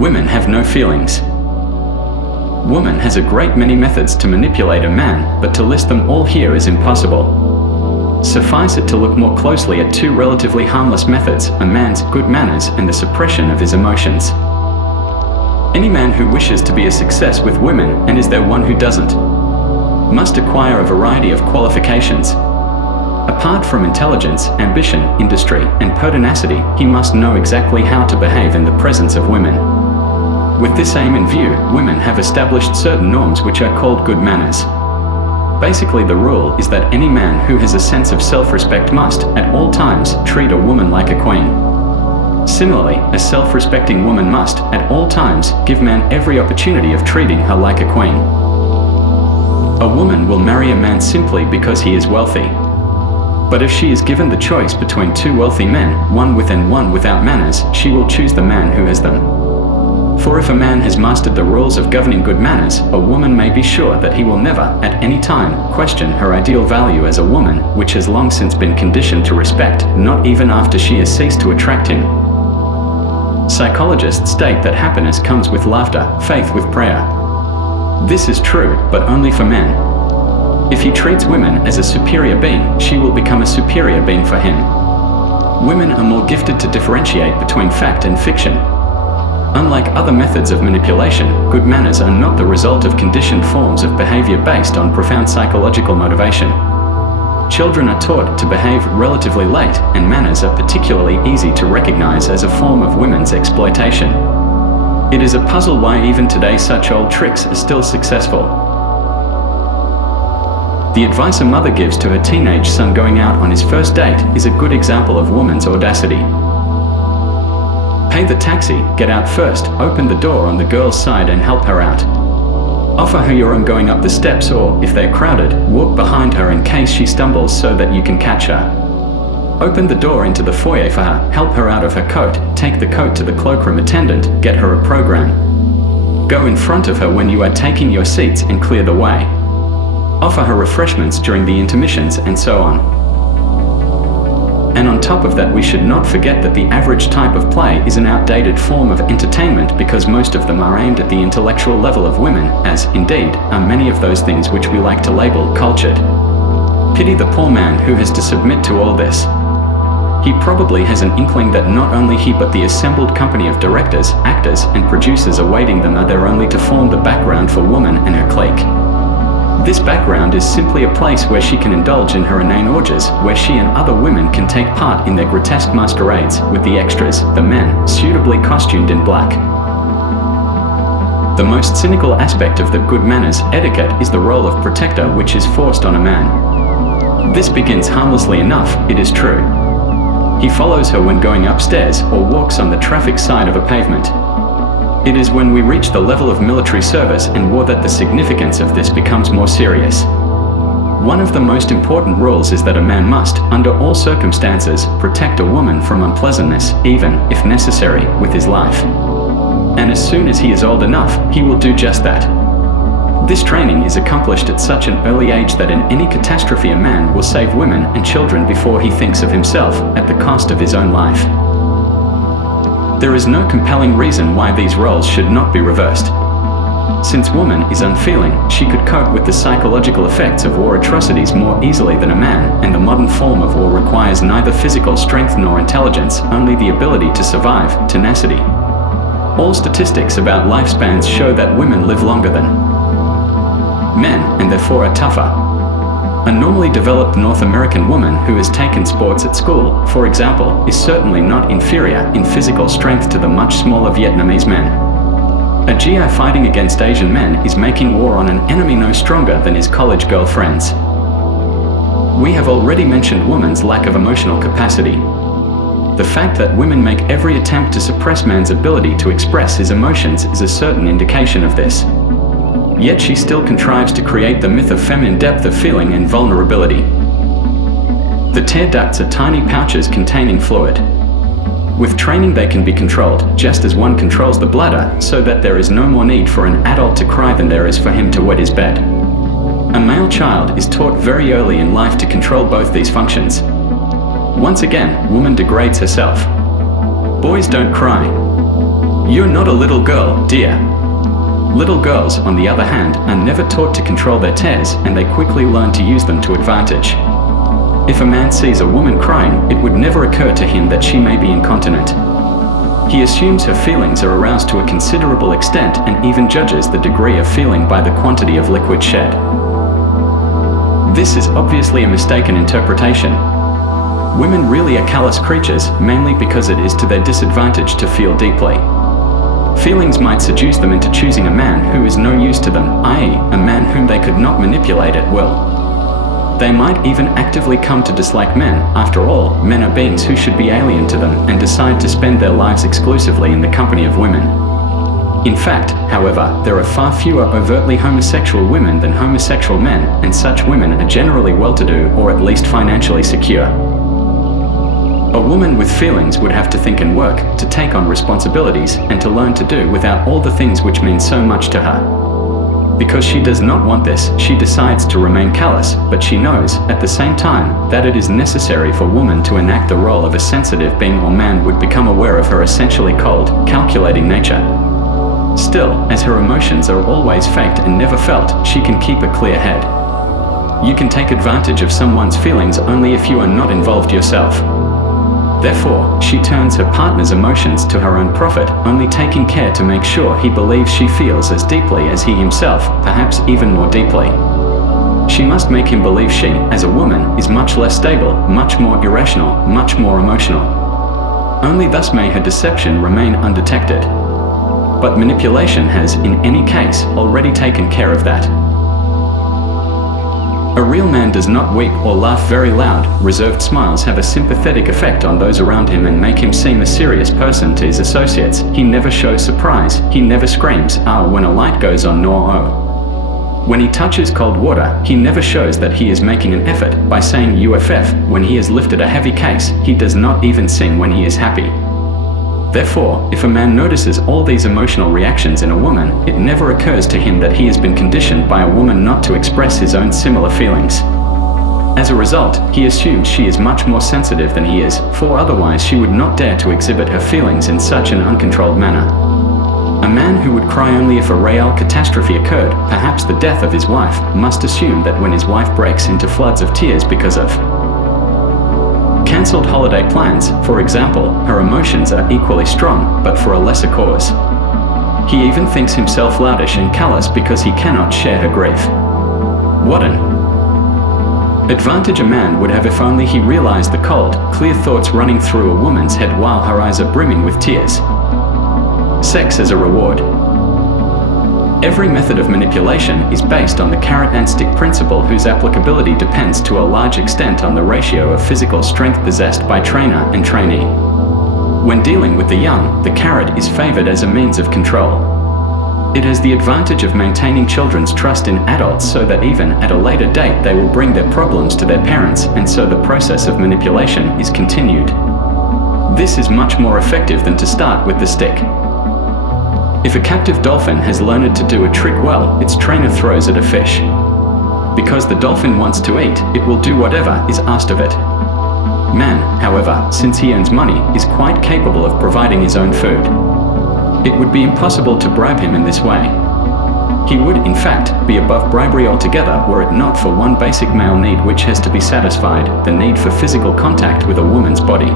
Women have no feelings. Woman has a great many methods to manipulate a man, but to list them all here is impossible. Suffice it to look more closely at two relatively harmless methods: a man's good manners and the suppression of his emotions. Any man who wishes to be a success with women, and is there one who doesn't, must acquire a variety of qualifications. Apart from intelligence, ambition, industry, and pertinacity, he must know exactly how to behave in the presence of women. With this aim in view, women have established certain norms which are called good manners. Basically, the rule is that any man who has a sense of self-respect must, at all times, treat a woman like a queen. Similarly, a self-respecting woman must, at all times, give man every opportunity of treating her like a queen. A woman will marry a man simply because he is wealthy. But if she is given the choice between two wealthy men, one with and one without manners, she will choose the man who has them. For if a man has mastered the rules of governing good manners, a woman may be sure that he will never, at any time, question her ideal value as a woman, which has long since been conditioned to respect, not even after she has ceased to attract him. Psychologists state that happiness comes with laughter, faith with prayer. This is true, but only for men. If he treats women as a superior being, she will become a superior being for him. Women are more gifted to differentiate between fact and fiction. Unlike other methods of manipulation, good manners are not the result of conditioned forms of behavior based on profound psychological motivation. Children are taught to behave relatively late, and manners are particularly easy to recognize as a form of women's exploitation. It is a puzzle why even today such old tricks are still successful. The advice a mother gives to her teenage son going out on his first date is a good example of woman's audacity. Pay the taxi, get out first, open the door on the girl's side and help her out. Offer her your arm going up the steps, or, if they're crowded, walk behind her in case she stumbles so that you can catch her. Open the door into the foyer for her, help her out of her coat, take the coat to the cloakroom attendant, get her a program. Go in front of her when you are taking your seats and clear the way. Offer her refreshments during the intermissions, and so on. And on top of that, we should not forget that the average type of play is an outdated form of entertainment because most of them are aimed at the intellectual level of women, as, indeed, are many of those things which we like to label cultured. Pity the poor man who has to submit to all this. He probably has an inkling that not only he but the assembled company of directors, actors, and producers awaiting them are there only to form the background for woman and her clique. This background is simply a place where she can indulge in her inane orgies, where she and other women can take part in their grotesque masquerades, with the extras, the men, suitably costumed in black. The most cynical aspect of the good manners etiquette is the role of protector which is forced on a man. This begins harmlessly enough, it is true. He follows her when going upstairs, or walks on the traffic side of a pavement. It is when we reach the level of military service and war that the significance of this becomes more serious. One of the most important rules is that a man must, under all circumstances, protect a woman from unpleasantness, even, if necessary, with his life. And as soon as he is old enough, he will do just that. This training is accomplished at such an early age that in any catastrophe a man will save women and children before he thinks of himself, at the cost of his own life. There is no compelling reason why these roles should not be reversed. Since woman is unfeeling, she could cope with the psychological effects of war atrocities more easily than a man, and the modern form of war requires neither physical strength nor intelligence, only the ability to survive, tenacity. All statistics about lifespans show that women live longer than men, and therefore are tougher. A normally developed North American woman who has taken sports at school, for example, is certainly not inferior in physical strength to the much smaller Vietnamese men. A GI fighting against Asian men is making war on an enemy no stronger than his college girlfriends. We have already mentioned woman's lack of emotional capacity. The fact that women make every attempt to suppress man's ability to express his emotions is a certain indication of this. Yet she still contrives to create the myth of feminine depth of feeling and vulnerability. The tear ducts are tiny pouches containing fluid. With training they can be controlled, just as one controls the bladder, so that there is no more need for an adult to cry than there is for him to wet his bed. A male child is taught very early in life to control both these functions. Once again, woman degrades herself. Boys don't cry. You're not a little girl, dear. Little girls, on the other hand, are never taught to control their tears, and they quickly learn to use them to advantage. If a man sees a woman crying, it would never occur to him that she may be incontinent. He assumes her feelings are aroused to a considerable extent and even judges the degree of feeling by the quantity of liquid shed. This is obviously a mistaken interpretation. Women really are callous creatures, mainly because it is to their disadvantage to feel deeply. Feelings might seduce them into choosing a man who is no use to them, i.e., a man whom they could not manipulate at will. They might even actively come to dislike men. After all, men are beings who should be alien to them and decide to spend their lives exclusively in the company of women. In fact, however, there are far fewer overtly homosexual women than homosexual men, and such women are generally well-to-do or at least financially secure. A woman with feelings would have to think and work, to take on responsibilities, and to learn to do without all the things which mean so much to her. Because she does not want this, she decides to remain callous, but she knows, at the same time, that it is necessary for woman to enact the role of a sensitive being, or man would become aware of her essentially cold, calculating nature. Still, as her emotions are always faked and never felt, she can keep a clear head. You can take advantage of someone's feelings only if you are not involved yourself. Therefore, she turns her partner's emotions to her own profit, only taking care to make sure he believes she feels as deeply as he himself, perhaps even more deeply. She must make him believe she, as a woman, is much less stable, much more irrational, much more emotional. Only thus may her deception remain undetected. But manipulation has, in any case, already taken care of that. A real man does not weep or laugh very loud. Reserved smiles have a sympathetic effect on those around him and make him seem a serious person to his associates. He never shows surprise. He never screams, "Ah," when a light goes on, nor "oh." When he touches cold water, he never shows that he is making an effort by saying UFF. When he has lifted a heavy case, he does not even sing when he is happy. Therefore, if a man notices all these emotional reactions in a woman, it never occurs to him that he has been conditioned by a woman not to express his own similar feelings. As a result, he assumes she is much more sensitive than he is, for otherwise she would not dare to exhibit her feelings in such an uncontrolled manner. A man who would cry only if a real catastrophe occurred, perhaps the death of his wife, must assume that when his wife breaks into floods of tears because of cancelled holiday plans, for example, her emotions are equally strong, but for a lesser cause. He even thinks himself loutish and callous because he cannot share her grief. What an advantage a man would have if only he realized the cold, clear thoughts running through a woman's head while her eyes are brimming with tears. Sex as a reward. Every method of manipulation is based on the carrot and stick principle, whose applicability depends to a large extent on the ratio of physical strength possessed by trainer and trainee. When dealing with the young, the carrot is favored as a means of control. It has the advantage of maintaining children's trust in adults so that even at a later date they will bring their problems to their parents, and so the process of manipulation is continued. This is much more effective than to start with the stick. If a captive dolphin has learned to do a trick well, its trainer throws it a fish. Because the dolphin wants to eat, it will do whatever is asked of it. Man, however, since he earns money, is quite capable of providing his own food. It would be impossible to bribe him in this way. He would, in fact, be above bribery altogether were it not for one basic male need which has to be satisfied, the need for physical contact with a woman's body.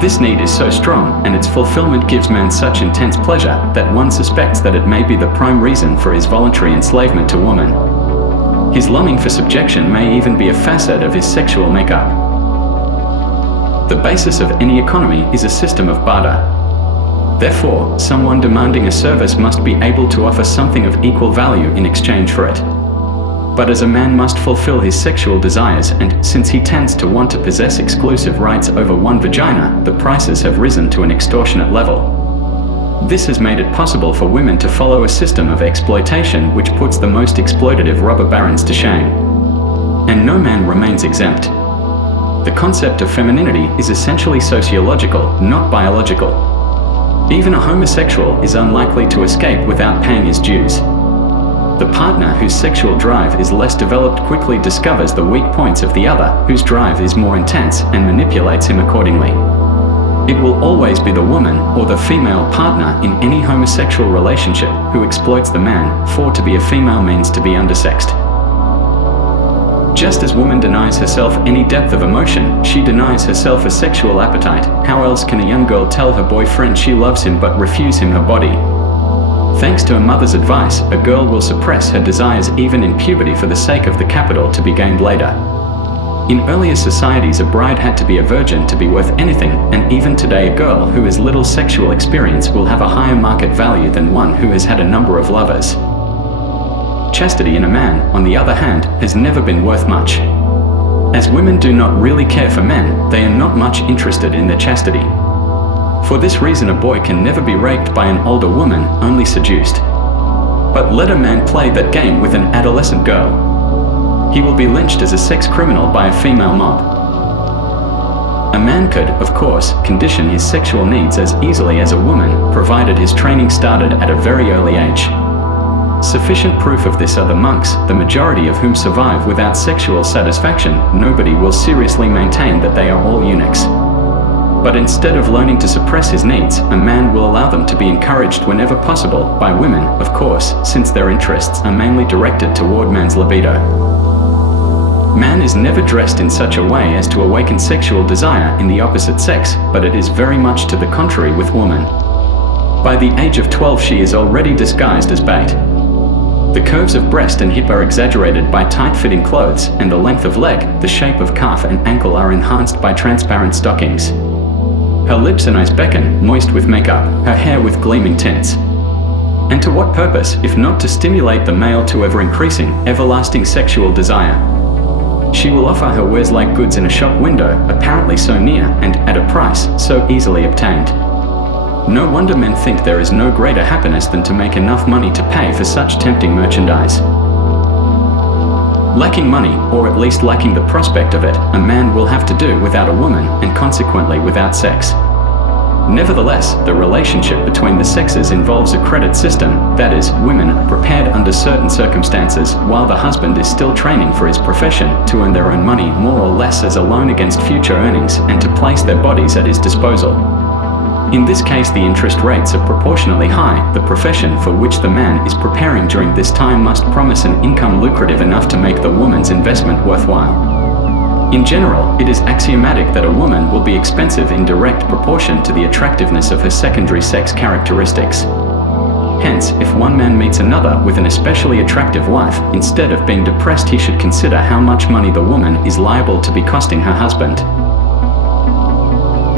This need is so strong, and its fulfillment gives man such intense pleasure, that one suspects that it may be the prime reason for his voluntary enslavement to woman. His longing for subjection may even be a facet of his sexual makeup. The basis of any economy is a system of barter. Therefore, someone demanding a service must be able to offer something of equal value in exchange for it. But as a man must fulfill his sexual desires, and since he tends to want to possess exclusive rights over one vagina, the prices have risen to an extortionate level. This has made it possible for women to follow a system of exploitation which puts the most exploitative robber barons to shame. And no man remains exempt. The concept of femininity is essentially sociological, not biological. Even a homosexual is unlikely to escape without paying his dues. The partner whose sexual drive is less developed quickly discovers the weak points of the other, whose drive is more intense, and manipulates him accordingly. It will always be the woman or the female partner in any homosexual relationship who exploits the man, for to be a female means to be undersexed. Just as woman denies herself any depth of emotion, she denies herself a sexual appetite. How else can a young girl tell her boyfriend she loves him but refuse him her body? Thanks to a mother's advice, a girl will suppress her desires even in puberty for the sake of the capital to be gained later. In earlier societies, a bride had to be a virgin to be worth anything, and even today a girl who has little sexual experience will have a higher market value than one who has had a number of lovers. Chastity in a man, on the other hand, has never been worth much. As women do not really care for men, they are not much interested in their chastity. For this reason, a boy can never be raped by an older woman, only seduced. But let a man play that game with an adolescent girl. He will be lynched as a sex criminal by a female mob. A man could, of course, condition his sexual needs as easily as a woman, provided his training started at a very early age. Sufficient proof of this are the monks, the majority of whom survive without sexual satisfaction. Nobody will seriously maintain that they are all eunuchs. But instead of learning to suppress his needs, a man will allow them to be encouraged whenever possible, by women, of course, since their interests are mainly directed toward man's libido. Man is never dressed in such a way as to awaken sexual desire in the opposite sex, but it is very much to the contrary with woman. By the age of 12 she is already disguised as bait. The curves of breast and hip are exaggerated by tight-fitting clothes, and the length of leg, the shape of calf and ankle are enhanced by transparent stockings. Her lips and eyes beckon, moist with makeup, her hair with gleaming tints. And to what purpose, if not to stimulate the male to ever-increasing, everlasting sexual desire? She will offer her wares like goods in a shop window, apparently so near, and at a price so easily obtained. No wonder men think there is no greater happiness than to make enough money to pay for such tempting merchandise. Lacking money, or at least lacking the prospect of it, a man will have to do without a woman, and consequently without sex. Nevertheless, the relationship between the sexes involves a credit system, that is, women are prepared under certain circumstances, while the husband is still training for his profession, to earn their own money more or less as a loan against future earnings, and to place their bodies at his disposal. In this case, the interest rates are proportionally high. The profession for which the man is preparing during this time must promise an income lucrative enough to make the woman's investment worthwhile. In general, it is axiomatic that a woman will be expensive in direct proportion to the attractiveness of her secondary sex characteristics. Hence, if one man meets another with an especially attractive wife, instead of being depressed, he should consider how much money the woman is liable to be costing her husband.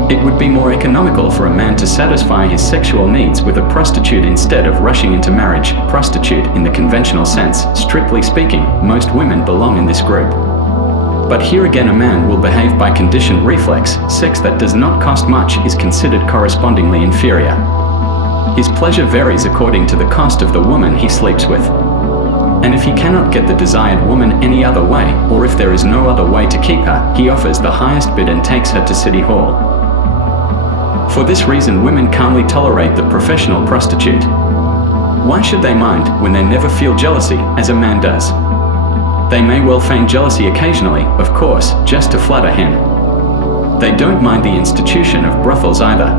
It would be more economical for a man to satisfy his sexual needs with a prostitute instead of rushing into marriage. Prostitute in the conventional sense, strictly speaking, most women belong in this group. But here again a man will behave by conditioned reflex. Sex that does not cost much is considered correspondingly inferior. His pleasure varies according to the cost of the woman he sleeps with. And if he cannot get the desired woman any other way, or if there is no other way to keep her, he offers the highest bid and takes her to City Hall. For this reason, women calmly tolerate the professional prostitute. Why should they mind when they never feel jealousy, as a man does? They may well feign jealousy occasionally, of course, just to flatter him. They don't mind the institution of brothels either.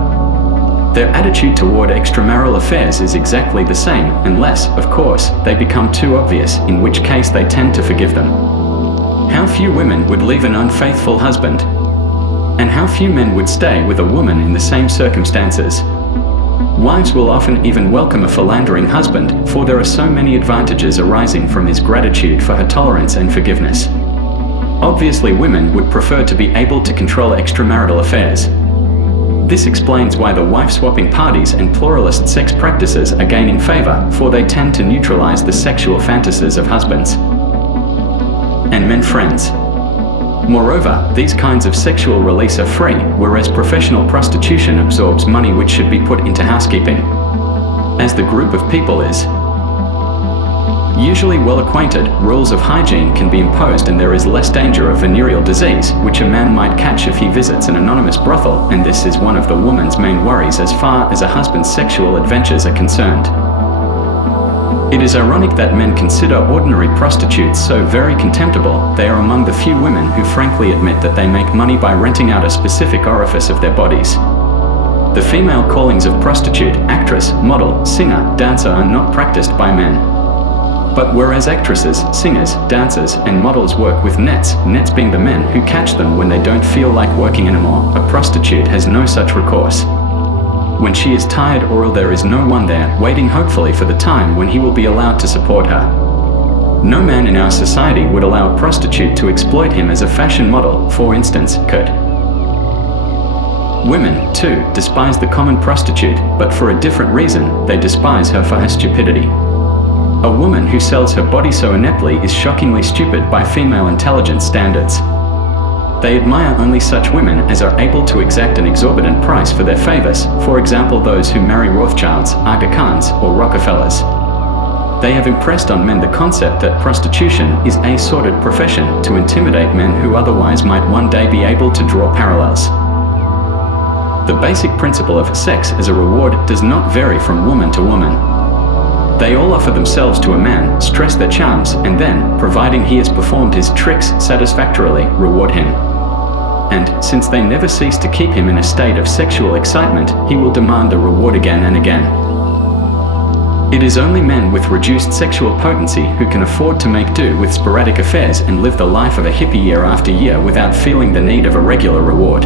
Their attitude toward extramarital affairs is exactly the same, unless, of course, they become too obvious, in which case they tend to forgive them. How few women would leave an unfaithful husband? And how few men would stay with a woman in the same circumstances? Wives will often even welcome a philandering husband, for there are so many advantages arising from his gratitude for her tolerance and forgiveness. Obviously, women would prefer to be able to control extramarital affairs. This explains why the wife-swapping parties and pluralist sex practices are gaining favor, for they tend to neutralize the sexual fantasies of husbands and men friends. Moreover, these kinds of sexual release are free, whereas professional prostitution absorbs money which should be put into housekeeping. As the group of people is usually well acquainted, rules of hygiene can be imposed and there is less danger of venereal disease, which a man might catch if he visits an anonymous brothel, and this is one of the woman's main worries as far as a husband's sexual adventures are concerned. It is ironic that men consider ordinary prostitutes so very contemptible. They are among the few women who frankly admit that they make money by renting out a specific orifice of their bodies. The female callings of prostitute, actress, model, singer, dancer are not practiced by men. But whereas actresses, singers, dancers, and models work with nets being the men who catch them when they don't feel like working anymore, a prostitute has no such recourse. When she is tired or ill, there is no one there, waiting hopefully for the time when he will be allowed to support her. No man in our society would allow a prostitute to exploit him as a fashion model, for instance, could. Women, too, despise the common prostitute, but for a different reason. They despise her for her stupidity. A woman who sells her body so ineptly is shockingly stupid by female intelligence standards. They admire only such women as are able to exact an exorbitant price for their favors, for example those who marry Rothschilds, Aga Khans, or Rockefellers. They have impressed on men the concept that prostitution is a sordid profession to intimidate men who otherwise might one day be able to draw parallels. The basic principle of sex as a reward does not vary from woman to woman. They all offer themselves to a man, stress their charms, and then, providing he has performed his tricks satisfactorily, reward him. And, since they never cease to keep him in a state of sexual excitement, he will demand the reward again and again. It is only men with reduced sexual potency who can afford to make do with sporadic affairs and live the life of a hippie year after year without feeling the need of a regular reward.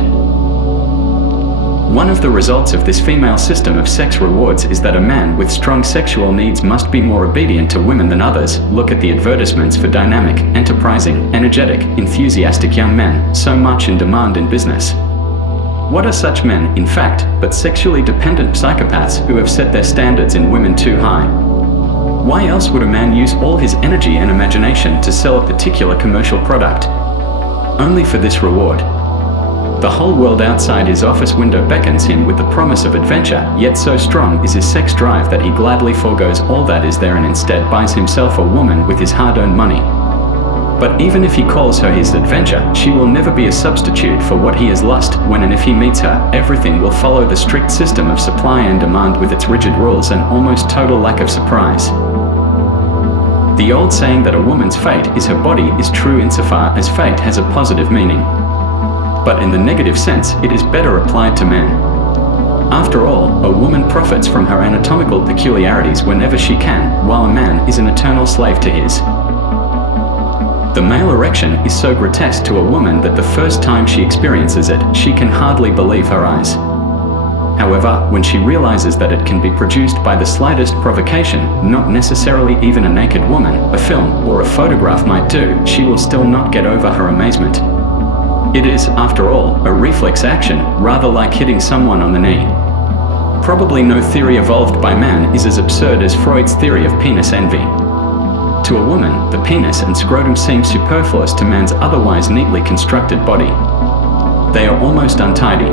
One of the results of this female system of sex rewards is that a man with strong sexual needs must be more obedient to women than others. Look at the advertisements for dynamic, enterprising, energetic, enthusiastic young men, so much in demand in business. What are such men, in fact, but sexually dependent psychopaths who have set their standards in women too high? Why else would a man use all his energy and imagination to sell a particular commercial product? Only for this reward. The whole world outside his office window beckons him with the promise of adventure, yet so strong is his sex drive that he gladly forgoes all that is there and instead buys himself a woman with his hard-earned money. But even if he calls her his adventure, she will never be a substitute for what he has lost. When and if he meets her, everything will follow the strict system of supply and demand with its rigid rules and almost total lack of surprise. The old saying that a woman's fate is her body is true insofar as fate has a positive meaning. But in the negative sense, it is better applied to men. After all, a woman profits from her anatomical peculiarities whenever she can, while a man is an eternal slave to his. The male erection is so grotesque to a woman that the first time she experiences it, she can hardly believe her eyes. However, when she realizes that it can be produced by the slightest provocation, not necessarily even a naked woman, a film or a photograph might do, she will still not get over her amazement. It is, after all, a reflex action, rather like hitting someone on the knee. Probably no theory evolved by man is as absurd as Freud's theory of penis envy. To a woman, the penis and scrotum seem superfluous to man's otherwise neatly constructed body. They are almost untidy.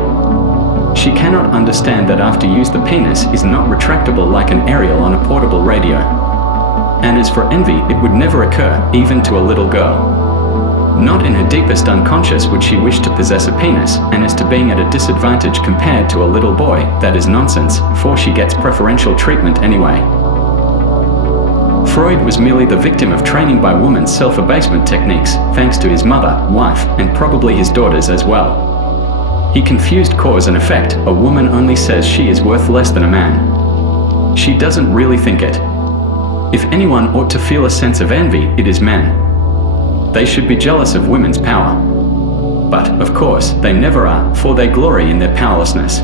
She cannot understand that after use the penis is not retractable like an aerial on a portable radio. And as for envy, it would never occur, even to a little girl. Not in her deepest unconscious would she wish to possess a penis, and as to being at a disadvantage compared to a little boy, that is nonsense, for she gets preferential treatment anyway. Freud was merely the victim of training by woman's self-abasement techniques, thanks to his mother, wife, and probably his daughters as well. He confused cause and effect. A woman only says she is worth less than a man. She doesn't really think it. If anyone ought to feel a sense of envy, it is men. They should be jealous of women's power. But, of course, they never are, for they glory in their powerlessness.